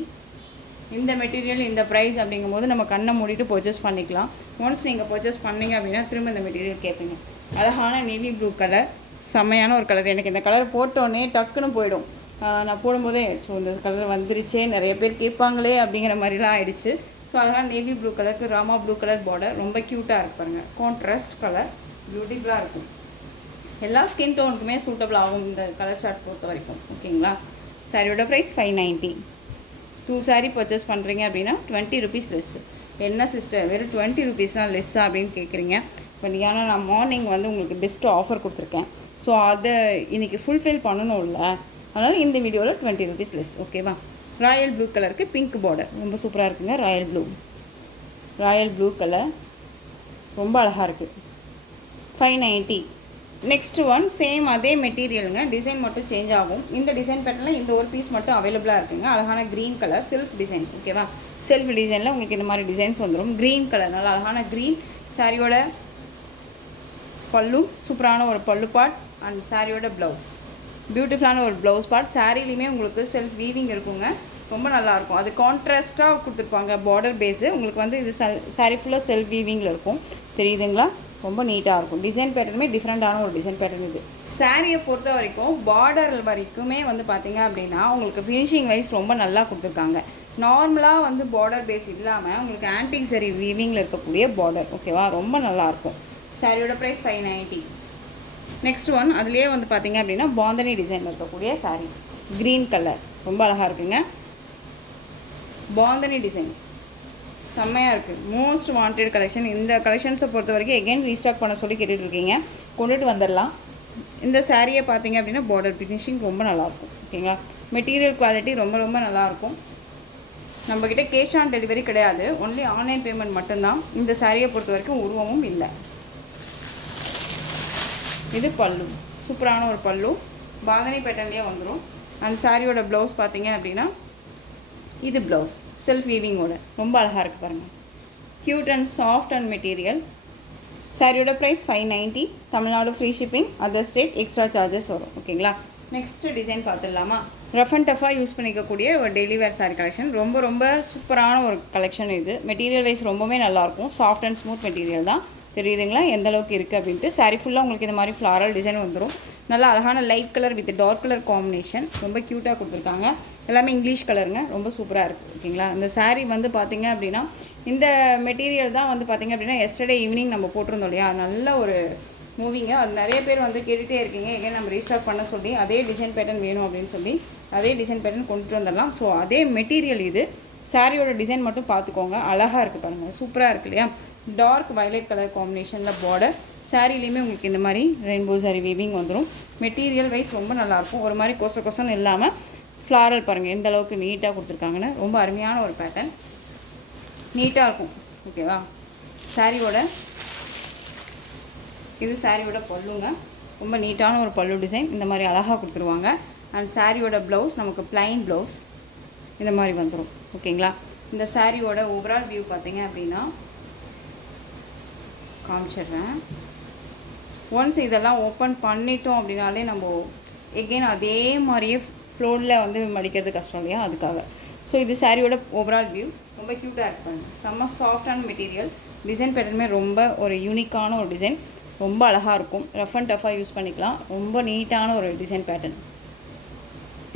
இந்த மெட்டீரியல் இந்த ப்ரைஸ் அப்படிங்கும்போது நம்ம கண்ணை மூடிட்டு பர்ச்சேஸ் பண்ணிக்கலாம். ஒன்ஸ் நீங்கள் பர்ச்சேஸ் பண்ணிங்க அப்படின்னா திரும்ப இந்த மெட்டீரியல் கேட்பீங்க. அழகான நேவி ப்ளூ கலர், செம்மையான ஒரு கலர். எனக்கு இந்த கலர் போட்டோன்னே டக்குன்னு போயிடும், நான் போடும்போதே ஸோ இந்த கலர் வந்துருச்சே, நிறைய பேர் கேட்பாங்களே அப்படிங்கிற மாதிரிலாம் ஆகிடுச்சு. ஸோ அழகாக நேவி ப்ளூ கலருக்கு ராமா ப்ளூ கலர் பார்டர் ரொம்ப க்யூட்டாக இருப்பாங்க. கான்ட்ராஸ்ட் கலர் பியூட்டிஃபுல்லாக இருக்கும், எல்லா ஸ்கின் டோனுக்குமே சூட்டபிள் ஆகும் இந்த கலர் சார்ட் பொறுத்த வரைக்கும். ஓகேங்களா, சாரியோட ப்ரைஸ் 590. 2 சாரீ பர்ச்சேஸ் பண்ணுறீங்க அப்படின்னா 20 rupees லெஸ்ஸு. என்ன சிஸ்டர் வெறும் 20 rupees தான் லெஸ்ஸா அப்படின்னு கேட்குறீங்க. பட் ஏன்னா நான் மார்னிங் வந்து உங்களுக்கு பெஸ்ட்டு ஆஃபர் கொடுத்துருக்கேன், ஸோ அதை இன்றைக்கி ஃபுல்ஃபில் பண்ணணும்ல, அதனால் இந்த வீடியோவில் 20 rupees லெஸ். ஓகேவா, ராயல் ப்ளூ கலருக்கு பிங்க் பார்டர் ரொம்ப சூப்பராக இருக்குங்க. ராயல் ப்ளூ கலர் ரொம்ப அழகாக இருக்குது. 590. நெக்ஸ்ட்டு ஒன் சேம் அதே மெட்டீரியலுங்க, டிசைன் மட்டும் சேஞ்ச் ஆகும். இந்த டிசைன் பேட்டர்னில் இந்த ஒரு பீஸ் மட்டும் அவைலபிளாக இருக்குங்க. அழகான க்ரீன் கலர் செல்ஃப் டிசைன். ஓகேவா, செல்ஃப் டிசைனில் உங்களுக்கு இந்த மாதிரி டிசைன்ஸ் வந்துடும். க்ரீன் கலர் நல்லா அழகான க்ரீன். சாரியோட பல்லு சூப்பரான ஒரு பல்லு பார்ட் அண்ட் சாரியோட ப்ளவுஸ் பியூட்டிஃபுல்லான ஒரு ப்ளவுஸ் பார்ட். சாரிலையுமே உங்களுக்கு செல்ஃப் வீவிங் இருக்குங்க. ரொம்ப நல்லாயிருக்கும். அது கான்ட்ராஸ்ட்டாக கொடுத்துருப்பாங்க பார்டர் பேஸு. உங்களுக்கு வந்து இது சாரீ ஃபுல்லாக செல்ஃப் வீவிங்கில் இருக்கும். தெரியுதுங்களா? ரொம்ப நீட்டாக இருக்கும். டிசைன் பேட்டர்னுமே டிஃப்ரெண்ட்டான ஒரு டிசைன் பேட்டர்ன் இது. சாரியை பொறுத்த வரைக்கும் பார்டர் வரைக்குமே வந்து பார்த்திங்க அப்படின்னா உங்களுக்கு ஃபினிஷிங் வைஸ் ரொம்ப நல்லா கொடுத்துருக்காங்க. நார்மலாக வந்து பார்டர் பேஸ் இல்லாமல் உங்களுக்கு ஆன்டிக் சரி வீவிங்கில் இருக்கக்கூடிய பார்டர். ஓகேவா? ரொம்ப நல்லாயிருக்கும். சாரியோட ப்ரைஸ் 590. நெக்ஸ்ட் ஒன் அதுலேயே வந்து பார்த்திங்க அப்படின்னா பாந்தனி டிசைனில் இருக்கக்கூடிய சாரீ. க்ரீன் கலர் ரொம்ப அழகாக இருக்குங்க. பாந்தனி டிசைன் செம்மையாக இருக்குது. Most wanted collection. இந்த கலெக்ஷன்ஸை பொறுத்த வரைக்கும் எகெயின் ரீஸ்டாக் பண்ண சொல்லி கேட்டுட்ருக்கீங்க. கொண்டுட்டு வந்துடலாம். இந்த சாரியை பார்த்தீங்க அப்படின்னா பார்டர் ஃபினிஷிங் ரொம்ப நல்லாயிருக்கும். ஓகேங்களா? மெட்டீரியல் குவாலிட்டி ரொம்ப ரொம்ப நல்லாயிருக்கும். நம்மக்கிட்ட கேஷ் ஆன் டெலிவரி கிடையாது. ஒன்லி ஆன்லைன் பேமெண்ட் மட்டும்தான். இந்த சாரியை பொறுத்த வரைக்கும் உருவமும் இல்லை. இது பல்லு. சூப்பரான ஒரு பல்லு. பாந்தனி பேட்டர்ன்லேயே வந்துடும். அந்த சாரியோட ப்ளவுஸ் பார்த்தீங்க அப்படின்னா இது ப்ளவுஸ் செல்ஃப் வீவிங்கோட ரொம்ப அழகாக இருக்குது பாருங்கள். Cute and soft and material. சாரியோட price 590. Tamil Nadu free shipping. Other state extra charges வரும். ஓகேங்களா? நெக்ஸ்ட்டு டிசைன் பார்த்துடலாமா? ரஃப் அண்ட் டஃபாக யூஸ் பண்ணிக்கக்கூடிய ஒரு டெய்லி வேர் சாரி கலெக்ஷன். ரொம்ப ரொம்ப சூப்பரான ஒரு கலெக்ஷன் இது. மெட்டீரியல் வைஸ் ரொம்பவே நல்லாயிருக்கும். சாஃப்ட் அண்ட் ஸ்மூத் மெட்டீரியல் தான். தெரியுதுங்களா எந்த அளவுக்கு இருக்குது அப்படின்ட்டு. சாரி ஃபுல்லாக உங்களுக்கு இந்த மாதிரி ஃப்ளாரல் டிசைன் வந்துடும். நல்லா அழகான light colour with dark colour combination. ரொம்ப க்யூட்டாக கொடுத்துருக்காங்க. எல்லாமே இங்கிலீஷ் கலருங்க. ரொம்ப சூப்பராக இருக்குது. ஓகேங்களா? இந்த சாரீ வந்து பார்த்திங்க அப்படின்னா இந்த மெட்டீரியல் தான் வந்து பார்த்திங்க அப்படின்னா எஸ்டர்டே ஈவினிங் நம்ம போட்டிருந்தோம் இல்லையா? நல்ல ஒரு மூவிங்க. அது நிறைய பேர் வந்து கேட்டுகிட்டே இருக்கீங்க. எங்கே நம்ம ரீஸ்டாக் பண்ண சொல்லி அதே டிசைன் பேட்டர்ன் வேணும் அப்படின்னு சொல்லி அதே டிசைன் பேட்டர்ன் கொண்டுட்டு வந்துடலாம். ஸோ அதே மெட்டீரியல் இது. சாரியோட டிசைன் மட்டும் பார்த்துக்கோங்க. அழகாக இருக்குது பாருங்கள். சூப்பராக இருக்குது இல்லையா? டார்க் வயலட் கலர் காம்பினேஷனில் பார்டர். சாரிலையுமே உங்களுக்கு இந்த மாதிரி ரெயின்போ சாரி வீவிங் வந்துடும். மெட்டீரியல் வைஸ் ரொம்ப நல்லாயிருக்கும். ஒரு மாதிரி கொசன்னு இல்லாமல் ஃப்ளாரல் பாருங்கள் எந்த அளவுக்கு நீட்டாக கொடுத்துருக்காங்கன்னு. ரொம்ப அருமையான ஒரு பேட்டர்ன். நீட்டாக இருக்கும். ஓகேவா? சாரியோட இது சாரியோட பல்லுங்க. ரொம்ப நீட்டான ஒரு பல்லு டிசைன். இந்த மாதிரி அழகாக கொடுத்துருவாங்க. அண்ட் சாரியோட ப்ளவுஸ் நமக்கு ப்ளைன் ப்ளவுஸ் இந்த மாதிரி வந்துடும். ஓகேங்களா? இந்த சாரியோட ஓவரால் வியூ பார்த்தீங்க அப்படின்னா காமிச்சிடுறேன். ஒன்ஸ் இதெல்லாம் ஓப்பன் பண்ணிட்டோம் அப்படின்னாலே நம்ம எகெயின் அதே மாதிரியே ஃப்ளோரில் வந்து மடிக்கிறது கஷ்டம் இல்லையா? அதுக்காக. ஸோ இது சாரியோட ஓவரால் வியூ. ரொம்ப க்யூட்டாக இருப்பாங்க. செம்ம சாஃப்டான மெட்டீரியல். டிசைன் பேட்டர்னுமே ரொம்ப ஒரு யூனிக்கான ஒரு டிசைன். ரொம்ப அழகாக இருக்கும். ரஃப் அண்ட் டஃபாக யூஸ் பண்ணிக்கலாம். ரொம்ப நீட்டான ஒரு டிசைன் பேட்டர்ன்.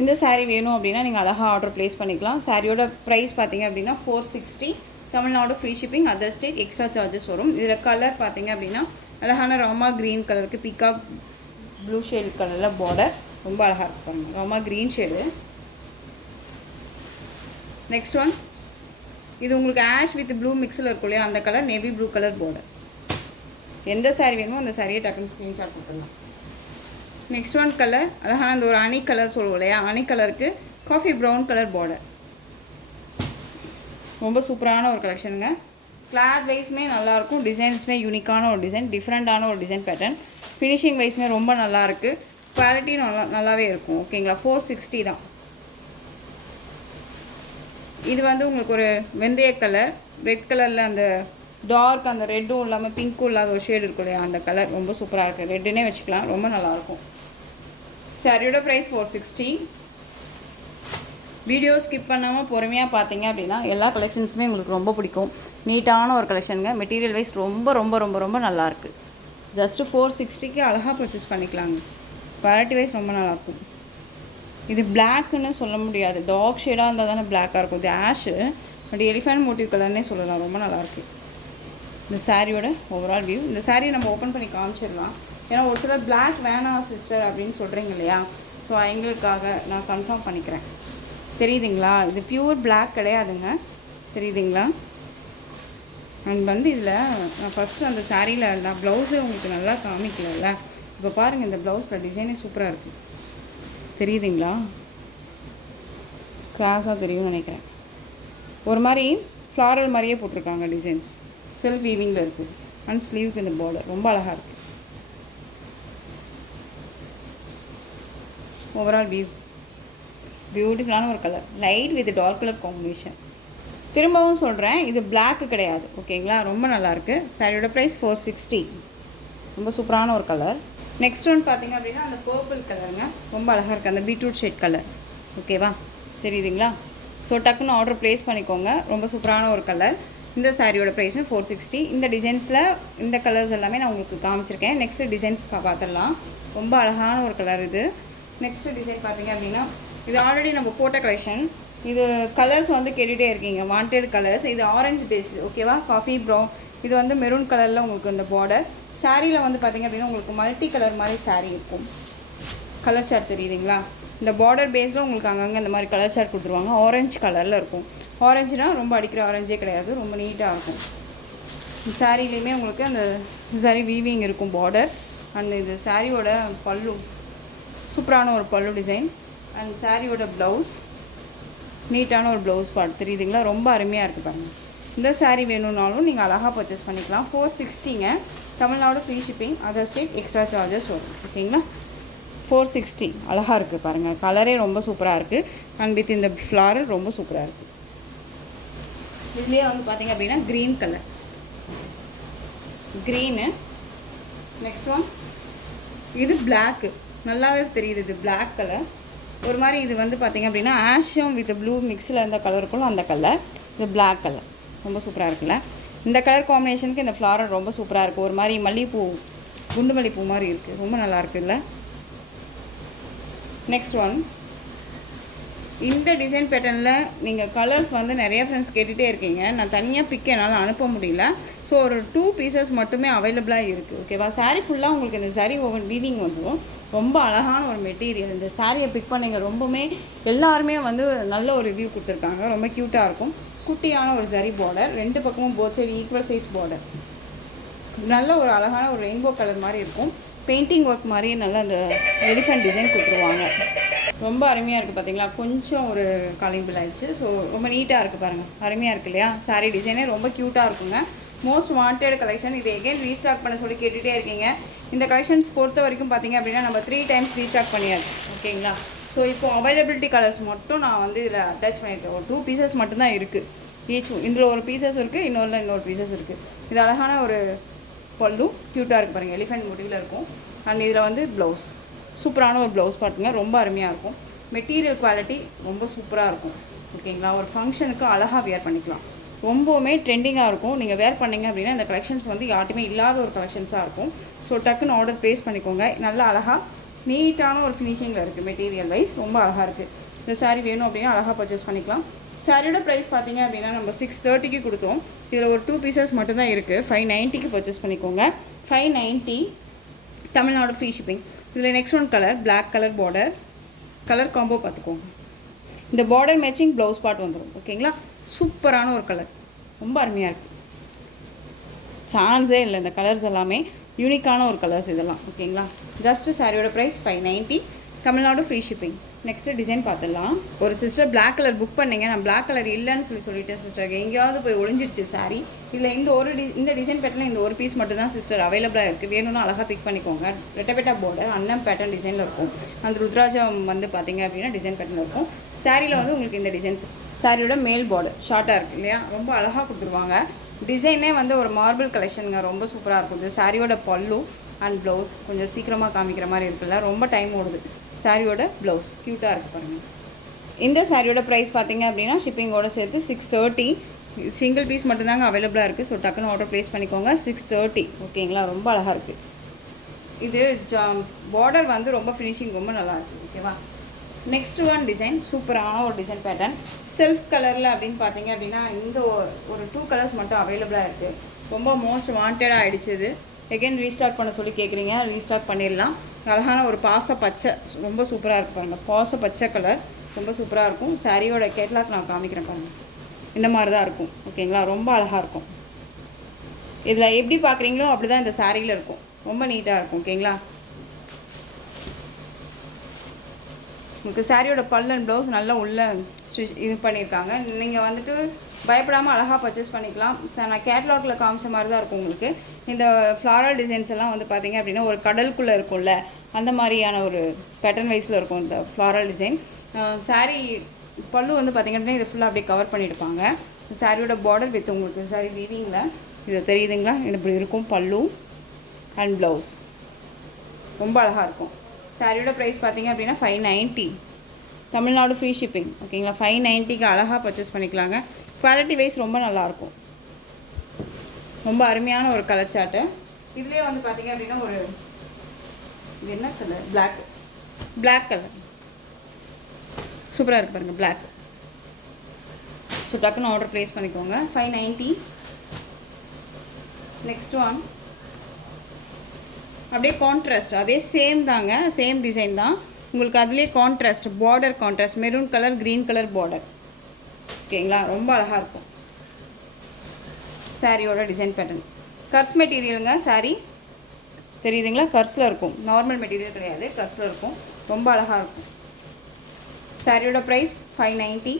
இந்த சாரீ வேணும் அப்படின்னா நீங்கள் அழகாக ஆர்டர் ப்ளேஸ் பண்ணிக்கலாம். சாரியோட ப்ரைஸ் பார்த்தீங்க அப்படின்னா 460. Tamil Nadu free shipping. Other state extra charges வரும். இதில் கலர் பார்த்தீங்க அப்படின்னா அழகான ராமா க்ரீன் கலருக்கு பீகாக் ப்ளூ ஷேட் கலரில் பார்டர். ரொம்ப அழகாக இருக்கு பாருங்கள். Rama green shade. Next one இது உங்களுக்கு ஆஷ் வித் ப்ளூ மிக்ஸில் இருக்கும் இல்லையா? அந்த colour navy blue colour border. எந்த சாரீ வேணுமோ அந்த சாரியை டக்குன்னு ஸ்க்ரீன்ஷாட் கொடுத்துடலாம். நெக்ஸ்ட் ஒன் கலர் அழகான அந்த ஒரு அணி கலர் சொல்லுவோம் இல்லையா? அணி கலருக்கு காஃபி ப்ரௌன் கலர் பார்டர். ரொம்ப சூப்பரான ஒரு கலெக்ஷனுங்க. கிளாத் வைஸ்மே நல்லாயிருக்கும். டிசைன்ஸுமே யூனிக்கான ஒரு டிசைன். டிஃப்ரெண்ட்டான ஒரு டிசைன் பேட்டர்ன். ஃபினிஷிங் வைஸ்மே ரொம்ப நல்லாயிருக்கு. குவாலிட்டி நல்லாவே இருக்கும். ஓகேங்களா? 460 தான். இது வந்து உங்களுக்கு ஒரு வெந்தய கலர் ரெட் கலரில் அந்த டார்க் அந்த ரெட்டும் இல்லாமல் பிங்க்கும் இல்லாத ஒரு ஷேடு இருக்கும் இல்லையா? அந்த கலர் ரொம்ப சூப்பராக இருக்குது. ரெட்டுன்னே வச்சுக்கலாம். ரொம்ப நல்லாயிருக்கும். சாரியோட ப்ரைஸ் 460. வீடியோ ஸ்கிப் பண்ணாமல் பொறுமையாக பார்த்தீங்க அப்படின்னா எல்லா கலெக்ஷன்ஸுமே உங்களுக்கு ரொம்ப பிடிக்கும். நீட்டான ஒரு கலெக்ஷனுங்க. மெட்டீரியல் வைஸ் ரொம்ப ரொம்ப ரொம்ப ரொம்ப நல்லாயிருக்கு. ஜஸ்ட்டு 460க்கு அழகாக பர்ச்சேஸ் பண்ணிக்கலாங்க. குவாலிட்டி வைஸ் ரொம்ப நல்லாயிருக்கும். இது பிளாக்குன்னு சொல்ல முடியாது. டார்க் ஷேடாக இருந்தால் தானே பிளாக்காக இருக்கும். இது ஆஷு பட் எலிஃபண்ட் மோட்டிவ் கலர்னே சொல்லலாம். ரொம்ப நல்லாயிருக்கு. இந்த சாரியோட ஓவரால் வியூ. இந்த சாரியை நம்ம ஓப்பன் பண்ணி காமிச்சிடலாம். ஏன்னா ஒரு சிலர் பிளாக் வேணாம் சிஸ்டர் அப்படின்னு சொல்கிறீங்க இல்லையா? ஸோ எங்களுக்காக நான் கன்ஃபார்ம் பண்ணிக்கிறேன். தெரியுதுங்களா? இது பியூர் பிளாக் கிடையாதுங்க. தெரியுதுங்களா? அண்ட் வந்து இதில் நான் ஃபஸ்ட்டு அந்த சாரியில் நான் ப்ளவுஸு உங்களுக்கு நல்லா காமிக்கல. இப்போ பாருங்கள் இந்த ப்ளவுஸில் டிசைனே சூப்பராக இருக்குது. தெரியுதுங்களா? கிராஸாக தெரியும்னு நினைக்கிறேன். ஒரு மாதிரி ஃப்ளாரல் மாதிரியே போட்டிருக்காங்க டிசைன்ஸ். செல்ஃப் வீவிங்கில் இருக்குது. அண்ட் ஸ்லீவுக்கு இந்த பார்டர் ரொம்ப அழகாக இருக்குது. ஓவரால் வியூ பியூட்டிஃபுல்லான ஒரு colour. Light with dark colour combination. திரும்பவும் சொல்கிறேன், இது பிளாக்கு கிடையாது. ஓகேங்களா? ரொம்ப நல்லாயிருக்கு. சாரியோட ப்ரைஸ் 460. ரொம்ப சூப்பரான ஒரு கலர். நெக்ஸ்ட் ஒன் பார்த்திங்க அப்படின்னா அந்த பர்பிள் கலருங்க. ரொம்ப அழகாக இருக்குது. அந்த பீட்ரூட் ஷேட் கலர். ஓகேவா? தெரியுதுங்களா? ஸோ டக்குன்னு ஆர்டர் ப்ளேஸ் பண்ணிக்கோங்க. ரொம்ப சூப்பரான ஒரு கலர். இந்த சாரியோட ப்ரைஸ்மே 460. இந்த டிசைன்ஸில் இந்த கலர்ஸ் எல்லாமே நான் உங்களுக்கு காமிச்சிருக்கேன். நெக்ஸ்ட்டு டிசைன்ஸ் பார்த்துடலாம். ரொம்ப அழகான ஒரு கலர் இது. நெக்ஸ்ட்டு டிசைன் பார்த்தீங்க அப்படின்னா இது ஆல்ரெடி நம்ம போட்ட கலெக்ஷன். இது கலர்ஸ் வந்து கேட்டுகிட்டே இருக்கீங்க, வாண்டட் கலர்ஸ். இது ஆரஞ்சு பேஸ், ஓகேவா, காஃபி ப்ரௌன். இது வந்து மெரூன் கலரில் உங்களுக்கு இந்த பார்டர். சாரியில் வந்து பார்த்திங்க அப்படின்னா உங்களுக்கு மல்டி கலர் மாதிரி சாரீ இருக்கும். கலர் சார்ட் தெரியுதுங்களா? இந்த பார்டர் பேஸில் உங்களுக்கு அங்கங்கே இந்த மாதிரி கலர் சார்ட் கொடுத்துருவாங்க. ஆரஞ்சு கலரில் இருக்கும். ஆரஞ்சுனா ரொம்ப அடிக்கிற ஆரஞ்சே கிடையாது, ரொம்ப நீட்டாக இருக்கும். சாரிலையுமே உங்களுக்கு அந்த சாரி வீவிங் இருக்கும் பார்டர். அண்ட் இது சாரியோட பல்லு, சூப்பரான ஒரு பல்லு டிசைன். அண்ட் சாரியோட ப்ளவுஸ், நீட்டான ஒரு ப்ளவுஸ் பார்ட் தெரியுதுங்களா? ரொம்ப அருமையாக இருக்குது பாருங்கள். இந்த சாரீ வேணும்னாலும் நீங்கள் அழகாக பர்ச்சேஸ் பண்ணிக்கலாம். 460ங்க. Tamil Nadu free shipping, other state extra charges வரும். ஓகேங்களா? 460 அழகாக இருக்குது பாருங்கள். கலரே ரொம்ப சூப்பராக இருக்குது. அண்ட் வித் இந்த ஃப்ளாரல் ரொம்ப சூப்பராக இருக்குது. இதுலேயே வந்து பார்த்திங்க அப்படின்னா green colour, green. Next one இது பிளாக்கு, நல்லாவே தெரியுது. இது பிளாக் கலர். ஒரு மாதிரி இது வந்து பார்த்திங்க அப்படின்னா ஆஷும் வித் ப்ளூ மிக்ஸில் இருந்த கலர் இருக்கும்ல, அந்த கலர். இது பிளாக் கலர் ரொம்ப சூப்பராக இருக்குல்ல? இந்த கலர் காம்பினேஷனுக்கு இந்த ஃப்ளாரல் ரொம்ப சூப்பராக இருக்குது. ஒரு மாதிரி மல்லிகைப்பூ, குண்டு மல்லிகைப்பூ மாதிரி இருக்குது. ரொம்ப நல்லா இருக்குல்ல? நெக்ஸ்ட் ஒன் இந்த டிசைன் பேட்டர்னில் நீங்கள் கலர்ஸ் வந்து நிறைய ஃப்ரெண்ட்ஸ் கேட்டுகிட்டே இருக்கீங்க. நான் தனியாக பிக் என்னால் அனுப்ப முடியல. ஸோ ஒரு 2 பீசஸ் மட்டுமே அவைலபிளாக இருக்குது. ஓகேவா? சாரீ ஃபுல்லாக உங்களுக்கு இந்த சாரீ ஓவன் வீவிங் வந்துடும். ரொம்ப அழகான ஒரு மெட்டீரியல். இந்த சாரியை பிக் பண்ணிங்க, ரொம்பவுமே எல்லாருமே வந்து நல்ல ஒரு ரிவ்யூ கொடுத்துருக்காங்க. ரொம்ப க்யூட்டாக இருக்கும். குட்டியான ஒரு சரி பார்டர், 2 பக்கமும் both side equal size border. நல்ல ஒரு அழகான ஒரு ரெயின்போ கலர் மாதிரி இருக்கும். பெயிண்டிங் ஒர்க் மாதிரியே நல்லா அந்த எலிஃபென்ட் டிசைன் கொடுத்துருவாங்க. ரொம்ப அருமையாக இருக்குது பார்த்தீங்களா? கொஞ்சம் ஒரு காலிங் பில் ஆயிடுச்சு. ஸோ ரொம்ப நீட்டாக இருக்குது பாருங்கள். அருமையாக இருக்குது இல்லையா? சாரீ டிசைனே ரொம்ப க்யூட்டாக இருக்குங்க. Most wanted collection. இது எகெயின் ரீஸ்டாக் பண்ண சொல்லி கேட்டுகிட்டே இருக்கீங்க. இந்த கலெக்ஷன்ஸ் பொறுத்த வரைக்கும் பார்த்திங்க அப்படின்னா நம்ம 3 டைம்ஸ் ரீஸ்டாக் பண்ணியாச்சு. ஓகேங்களா? ஸோ இப்போ அவைலபிலிட்டி கலர்ஸ் மட்டும் நான் வந்து இதில் அட்டாச் பண்ணியிருக்கேன். ஒரு 2 பீசஸ் மட்டும்தான் இருக்குது. ஈச் இதில் ஒரு பீசஸ் இருக்குது, இன்னொரு பீசஸ் இருக்குது. இது அழகான ஒரு பல்லு, க்யூட்டாக இருக்குது பாருங்கள். எலிஃபென்ட் மோட்டிவில் இருக்கும். அண்ட் இதில் வந்து ப்ளவுஸ், சூப்பரான ஒரு ப்ளவுஸ் பார்த்துங்க. ரொம்ப அருமையாக இருக்கும். மெட்டீரியல் குவாலிட்டி ரொம்ப சூப்பராக இருக்கும். ஓகேங்களா? ஒரு ஃபங்க்ஷனுக்கு அழகாக வேர் பண்ணிக்கலாம். ரொம்பவுமே ட்ரெண்டிங்காக இருக்கும். நீங்கள் வேர் பண்ணிங்க அப்படின்னா இந்த கலெக்ஷன்ஸ் வந்து யார்ட்டுமே இல்லாத ஒரு கலெக்ஷன்ஸாக இருக்கும். ஸோ டக்குன்னு ஆர்டர் ப்ளேஸ் பண்ணிக்கோங்க. நல்லா அழகாக நீட்டான ஒரு ஃபினிஷிங்கில் இருக்குது. மெட்டீரியல் வைஸ் ரொம்ப அழகாக இருக்குது. இந்த சாரீ வேணும் அப்படின்னா அழகாக பர்ச்சேஸ் பண்ணிக்கலாம். சாரியோட ப்ரைஸ் பார்த்தீங்க அப்படின்னா நம்ம 630க்கு கொடுத்தோம். இதில் ஒரு 2 பீசஸ் மட்டும்தான் இருக்குது. 590க்கு பர்ச்சேஸ் பண்ணிக்கோங்க. 590 தமிழ்நாடு ஃப்ரீ ஷிப்பிங். இதில் next one colour, black colour border. Colour combo பார்த்துக்கோங்க. இந்த பார்டர் மேட்சிங் ப்ளவுஸ் பார்ட் வந்துடும். ஓகேங்களா? சூப்பரான ஒரு கலர், ரொம்ப அருமையாக இருக்குது. சான்ஸே இல்லை. இந்த கலர்ஸ் எல்லாமே யூனிக்கான ஒரு கலர்ஸ் இதெல்லாம். ஓகேங்களா? ஜஸ்ட்டு சாரியோட price 590, Tamil Nadu free shipping. Next design பார்த்துடலாம். ஒரு சிஸ்டர் பிளாக் கலர் புக் பண்ணிங்க. நான் பிளாக் கலர் இல்லைன்னு சொல்லிட்டேன் சிஸ்டர். எங்கேயாவது போய் ஒழிஞ்சிருச்சு சாரி. இதில் இந்த டிசைன் பேட்டர்னில் இந்த ஒரு பீஸ் மட்டும் தான் சிஸ்டர் அவைலபிளாக இருக்குது. வேணும்னா அழகாக பிக் பண்ணிக்கோங்க. ரெட்டபெட்டா பார்டர் அன்னம் பேட்டர்ன் டிசைனில் இருக்கும். அந்த ருத்ராஜம் வந்து பார்த்திங்க அப்படின்னா டிசைன் பேட்டர்னில் இருக்கும். சாரியில் வந்து உங்களுக்கு இந்த டிசைன்ஸ், சாரியோட மேல் பார்டர் ஷார்ட்டாக இருக்குது இல்லையா? ரொம்ப அழகாக கொடுத்துருவாங்க. டிசைனே வந்து ஒரு மார்பிள் கலெக்ஷனுங்க. ரொம்ப சூப்பராக இருக்கும். இது சாரியோட பல்லு அண்ட் ப்ளவுஸ். கொஞ்சம் சீக்கிரமாக காமிக்கிற மாதிரி இருக்குல்ல? ரொம்ப டைம் ஓடுது. சாரியோட ப்ளவுஸ் க்யூட்டாக இருக்குது பாருங்கள். இந்த சாரியோட ப்ரைஸ் பார்த்திங்க அப்படின்னா ஷிப்பிங்கோடு சேர்த்து 630. சிங்கிள் பீஸ் மட்டும்தாங்க அவைலபிளாக இருக்குது. ஸோ டக்குன்னு ஆர்டர் ப்ளேஸ் பண்ணிக்கோங்க. 630. ஓகேங்களா? ரொம்ப அழகாக இருக்குது. இது பார்டர் வந்து ரொம்ப ஃபினிஷிங் ரொம்ப நல்லாயிருக்கு. ஓகேவா? நெக்ஸ்ட் ஒன் டிசைன், சூப்பரான ஒரு டிசைன் பேட்டர்ன். செல்ஃப் கலரில் அப்படின்னு பார்த்தீங்க அப்படின்னா இந்த ஒரு 2 கலர்ஸ் மட்டும் அவைலபிளாக இருக்குது. ரொம்ப மோஸ்ட் வாண்டடாக ஆகிடுச்சு. இது எகெயின் ரீஸ்டாக் பண்ண சொல்லி கேட்குறீங்க, ரீஸ்டாக் பண்ணிடலாம். அழகான ஒரு பாச பச்சை, ரொம்ப சூப்பராக இருக்குது பாருங்கள். பாச பச்சை கலர் ரொம்ப சூப்பராக இருக்கும். சாரியோட கேட்லாக் நான் காமிக்கிறேன் பாருங்கள். இந்த மாதிரி தான் இருக்கும். ஓகேங்களா? ரொம்ப அழகாக இருக்கும். இதில் எப்படி பார்க்குறீங்களோ அப்படி தான் இந்த சாரியில் இருக்கும். ரொம்ப நீட்டாக இருக்கும். ஓகேங்களா? உங்களுக்கு சாரியோட பல் அண்ட் ப்ளவுஸ் நல்லா உள்ள இது பண்ணியிருக்காங்க. நீங்கள் வந்துட்டு பயப்படாமல் அழகாக பர்ச்சேஸ் பண்ணிக்கலாம். நான் கேட்லாகில் காமிச்ச மாதிரி தான் இருக்கும். உங்களுக்கு இந்த ஃப்ளாரல் டிசைன்ஸ் எல்லாம் வந்து பார்த்திங்க அப்படின்னா ஒரு கடலுக்குள்ளே இருக்கும்ல, அந்த மாதிரியான ஒரு பேட்டர்ன் வைஸில் இருக்கும் இந்த ஃப்ளாரல் டிசைன். சாரீ பல்லு வந்து பார்த்திங்க அப்படின்னா இதை ஃபுல்லாக அப்படியே கவர் பண்ணியிருப்பாங்க. சாரியோட பார்டர் வித் உங்களுக்கு சாரி வீவிங்கில் இது தெரியுதுங்களா? இப்படி இருக்கும் பல்லு அண்ட் ப்ளவுஸ். ரொம்ப அழகாக இருக்கும். சாரியோட ப்ரைஸ் பார்த்திங்க அப்படின்னா 590. Tamil Nadu free shipping. ஓகேங்களா, 590க்கு அழகாக பர்ச்சேஸ் பண்ணிக்கலாங்க. குவாலிட்டி வைஸ் ரொம்ப நல்லாயிருக்கும். ரொம்ப அருமையான ஒரு கலர் சார்ட்டு. இதுலேயே வந்து பார்த்திங்க அப்படின்னா ஒரு இது என்ன கலர், பிளாக் கலர் சூப்பராக இருக்குது பாருங்கள், பிளாக். ஸோ டக்குன்னு ஆர்டர் ப்ளேஸ் பண்ணிக்கோங்க. 590. நெக்ஸ்ட் ஒன் அப்படியே கான்ட்ராஸ்ட், அதே சேம் தாங்க, சேம் டிசைன் தான். உங்களுக்கு அதுலேயே contrast, border contrast, maroon colour green colour border. ஓகேங்களா, ரொம்ப அழகாக இருக்கும். சாரியோட டிசைன் பேட்டர்ன் கர்ஸ் மெட்டீரியலுங்க. சாரி தெரியுதுங்களா, கர்ஸில் இருக்கும், நார்மல் மெட்டீரியல் கிடையாது, கர்ஸில் இருக்கும். ரொம்ப அழகாக இருக்கும். சாரியோட ப்ரைஸ் 590.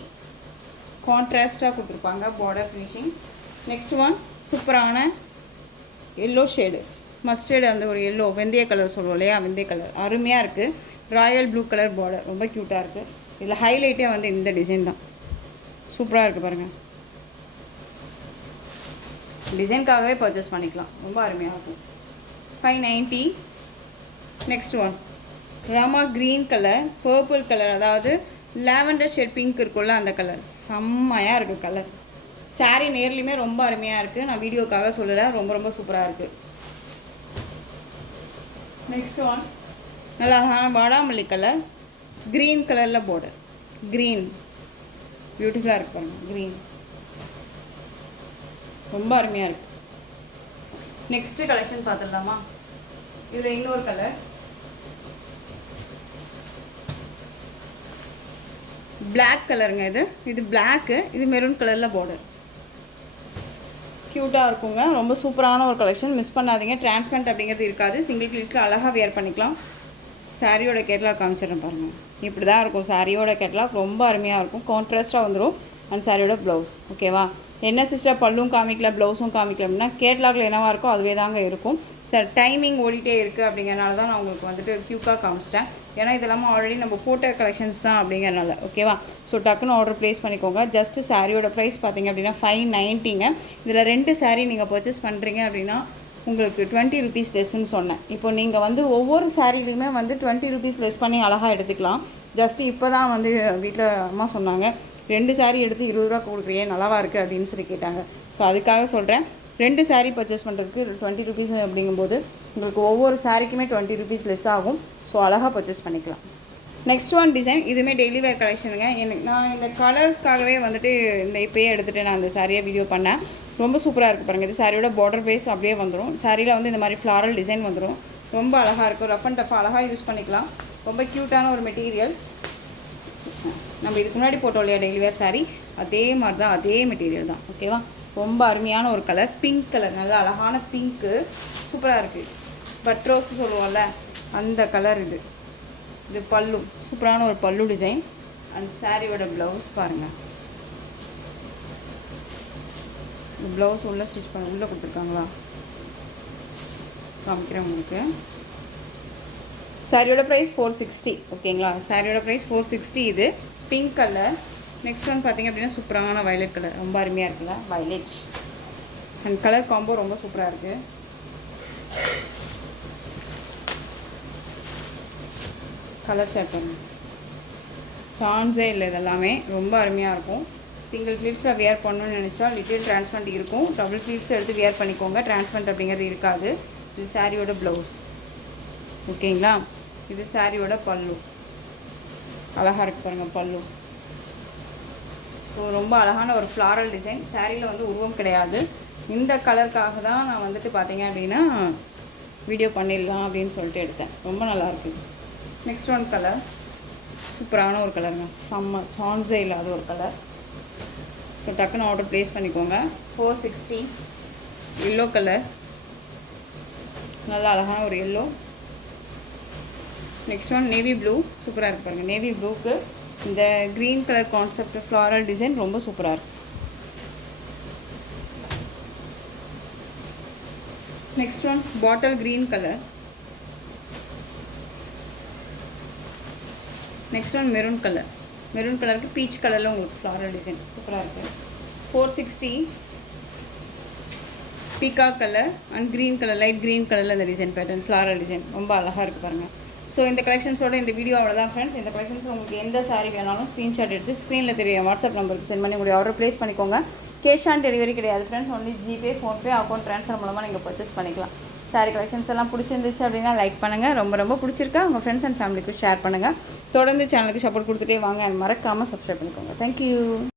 கான்ட்ராஸ்ட்டாக கொடுத்துருப்பாங்க, பார்டர் ஃபினிஷிங். நெக்ஸ்ட் ஒன் சூப்பரான எல்லோ ஷேடு, மஸ்டர்டு, அந்த ஒரு எல்லோ வெந்தய கலர் சொல்லுவோம் இல்லையா, வெந்தய கலர் அருமையாக இருக்குது. ராயல் ப்ளூ கலர் பார்டர் ரொம்ப க்யூட்டாக இருக்குது. இதில் ஹைலைட்டே வந்து இந்த டிசைன் தான், சூப்பராக இருக்குது பாருங்கள். டிசைனுக்காகவே பர்ச்சேஸ் பண்ணிக்கலாம், ரொம்ப அருமையாக இருக்கும். 590. Next one Rama green colour, purple colour, அதாவது லாவெண்டர் ஷேட் பிங்க் இருக்குல்ல அந்த கலர், செம்மையாக இருக்குது கலர். சாரீ நேர்லையுமே ரொம்ப அருமையாக இருக்குது, நான் வீடியோக்காக சொல்லலை, ரொம்ப ரொம்ப சூப்பராக இருக்குது. நெக்ஸ்ட் ஒன் நல்லா அழகான வாடாமல்லி கலர், க்ரீன் கலரில் பார்டர், க்ரீன் பியூட்டிஃபுல்லாக இருக்கு பாருங்கள், க்ரீன் ரொம்ப அருமையாக இருக்குது. நெக்ஸ்ட்டு கலெக்ஷன் பார்த்துடலாமா? இதில் இன்னொரு கலர் பிளாக் கலருங்க. இது பிளாக்கு, இது மெரூன் கலரில் பார்டர், க்யூட்டாக இருக்குங்க. ரொம்ப சூப்பரான ஒரு கலெக்ஷன், மிஸ் பண்ணாதீங்க. டிரான்ஸ்பரண்ட் அப்படிங்கிறது இருக்காது, சிங்கிள் பீஸில் அழகாக வியர் பண்ணிக்கலாம். சாரியோட கேட்லாக் காமிச்சிடுறேன் பாருங்கள், இப்படி தான் இருக்கும் சாரியோட கேட்லாக், ரொம்ப அருமையாக இருக்கும். கான்ட்ராஸ்ட்டாக வந்துடும். அண்ட் சாரியோட ப்ளவுஸ். ஓகேவா, என்ன சிஸ்டர் பல்லும் காமிக்கல ப்ளவுஸும் காமிக்கல அப்படின்னா, கேட்லாகில் என்னவாக இருக்கோ அதுவே தாங்க இருக்கும். சார் டைமிங் ஓடிட்டே இருக்குது அப்படிங்கிறனால தான் நான் உங்களுக்கு வந்துட்டு க்யூக்காக காமிச்சிட்டேன். ஏன்னா இதெல்லாமல் ஆல்ரெடி நம்ம போட்ட கலெக்ஷன்ஸ் தான் அப்படிங்கிறனால. ஓகேவா, ஸோ டக்குன்னு ஆர்டர் ப்ளேஸ் பண்ணிக்கோங்க. ஜஸ்ட்டு சாரியோட ப்ரைஸ் பார்த்தீங்க அப்படின்னா 590ங்க. இதில் 2 சாரீ நீங்கள் பர்ச்சேஸ் பண்ணுறீங்க அப்படின்னா உங்களுக்கு 20 ருபீஸ் லெஸ்ன்னு சொன்னேன். இப்போ நீங்கள் வந்து ஒவ்வொரு சாரீலையுமே வந்து 20 ருபீஸ் லெஸ் பண்ணி அழகாக எடுத்துக்கலாம். ஜஸ்ட்டு இப்போ தான் வந்து வீட்டில் அம்மா சொன்னாங்க, 2 சாரீ எடுத்து 20 ரூபா கொடுக்குறியே நல்லாவா இருக்குது அப்படின்னு சொல்லி கேட்டாங்க. ஸோ அதுக்காக சொல்கிறேன், 2 சாரீ பர்ச்சேஸ் பண்ணுறதுக்கு 20 ருபீஸ் அப்படிங்கும்போது உங்களுக்கு ஒவ்வொரு சாரீக்குமே 20 ருபீஸ் லெஸ் ஆகும். ஸோ அழகாக பர்ச்சேஸ் பண்ணிக்கலாம். நெக்ஸ்ட் ஒன் டிசைன், இதுவுமே டெய்லி வேர் கலெக்ஷனுங்க. எனக்கு நான் இந்த கலர்ஸ்க்காகவே வந்துட்டு இந்த இப்போயே எடுத்துகிட்டு நான் அந்த சாரியை வீடியோ பண்ணேன். ரொம்ப சூப்பராக இருக்குது பாருங்கள். இது சாரியோட பார்டர் பேஸ் அப்படியே வந்துடும். சாரியில் வந்து இந்த மாதிரி ஃப்ளாரல் டிசைன் வந்துடும். ரொம்ப அழகாக இருக்கும், ரஃப் அண்ட் டஃபாக அழகாக யூஸ் பண்ணிக்கலாம். ரொம்ப க்யூட்டான ஒரு மெட்டீரியல். நம்ம இதுக்கு முன்னாடி போட்டோம் இல்லையா டெய்லி வேர் சாரீ, அதே மாதிரி தான், அதே மெட்டீரியல் தான். ஓகேவா, ரொம்ப அருமையான ஒரு கலர், பிங்க் கலர், நல்ல அழகான பிங்க்கு, சூப்பராக இருக்குது. பட்ரோஸ் சொல்லுவோம்ல அந்த கலர். இது பல்லு, சூப்பரான ஒரு பல்லு டிசைன். அண்ட் சாரியோட ப்ளவுஸ் பாருங்கள், இந்த ப்ளவுஸ் உள்ளே ஸ்டிச் பண்ண உள்ளே கொடுத்துருக்காங்களா காமிக்கிறேன் உங்களுக்கு. சாரியோட ப்ரைஸ் 460. ஓகேங்களா, சாரியோட ப்ரைஸ் 460. இது பிங்க் கலர். நெக்ஸ்ட் ஒன் பார்த்திங்க அப்படின்னா சூப்பரான வயலட் கலர், ரொம்ப அருமையாக இருக்குல்ல வயலட். அண்ட் கலர் காம்போ ரொம்ப சூப்பராக இருக்குது. கலர் சார்ட் பண்ணுங்க, சான்ஸே இல்லை, இதெல்லாமே ரொம்ப அருமையாக இருக்கும். சிங்கிள் ஃப்ளீட்ஸில் வியர் பண்ணணும்னு நினச்சா லிட்டில் டிரான்ஸ்பரண்ட் இருக்கும். டபுள் ஃப்ளீட்ஸ் எடுத்து வியர் பண்ணிக்கோங்க, டிரான்ஸ்பரண்ட் அப்படிங்கிறது இருக்காது. இது சாரியோட ப்ளவுஸ். ஓகேங்களா, இது சாரியோட பல்லு, அழகாக இருக்குது பாருங்கள் பல்லு. ஸோ ரொம்ப அழகான ஒரு ஃப்ளாரல் டிசைன். சாரியில் வந்து உருவம் கிடையாது. இந்த கலருக்காக தான் நான் வந்துட்டு பார்த்தீங்க அப்படின்னா வீடியோ பண்ணிடலாம் அப்படின்னு சொல்லிட்டு எடுத்தேன். ரொம்ப நல்லாயிருக்கு. நெக்ஸ்ட் ஒன் கலர், சூப்பரான ஒரு கலருங்க, செம்ம சான்ஸே இல்லாத ஒரு கலர். ஸோ டக்குன்னு ஆர்டர் ப்ளேஸ் பண்ணிக்கோங்க. 460. எல்லோ கலர், நல்லா அழகான ஒரு yellow. Next one navy blue, சூப்பராக இருக்குது பாருங்கள். நேவி ப்ளூக்கு இந்த green colour concept floral design ரொம்ப சூப்பராக இருக்குது. Next one bottle green colour. Next one maroon colour. Maroon கலருக்கு பீச் கலரில் உங்களுக்கு ஃப்ளாரல் டிசைன் சூப்பராக இருக்குது. 460. Peacock colour and green colour, light green கலரில் இந்த டிசைன் பேட்டர்ன் ஃப்ளாரல் டிசைன் ரொம்ப அழகாக இருக்குது பாருங்கள். ஸோ இந்த கலெக்ஷன்ஸோட இந்த வீடியோ அவ்வளோதான் ஃப்ரெண்ட்ஸ். இந்த கலெக்ஷன்ஸ் உங்களுக்கு எந்த சாரீ வேணாலும் ஸ்க்ரீன்ஷாட் எடுத்து ஸ்க்ரீனில் தெரிய வாட்ஸ்அப் நம்பருக்கு சென்ட் பண்ணி உங்களுடைய ஆர்டர் ப்ளேஸ் பண்ணிக்கோங்க. கேஷ் ஆன் டெலிவரி கிடையாது friends. Only GPay, PhonePe, account transfer மூலமாக நீங்கள் பர்ச்சேஸ் பண்ணிக்கலாம். சாரீ கலெக்ஷன்ஸ் எல்லாம் பிடிச்சிருந்துச்சு அப்படின்னா லைக் பண்ணுங்கள். ரொம்ப ரொம்ப பிடிச்சிருக்கா உங்கள் ஃப்ரெண்ட்ஸ் அண்ட் ஃபேமிலிக்கு ஷேர் பண்ணுங்கள். தொடர்ந்து சேனலுக்கு சப்போர்ட் கொடுத்துட்டே வாங்க. மறக்காமல் சப்ஸ்கிரைப் பண்ணிக்கோங்க. தேங்க்யூ.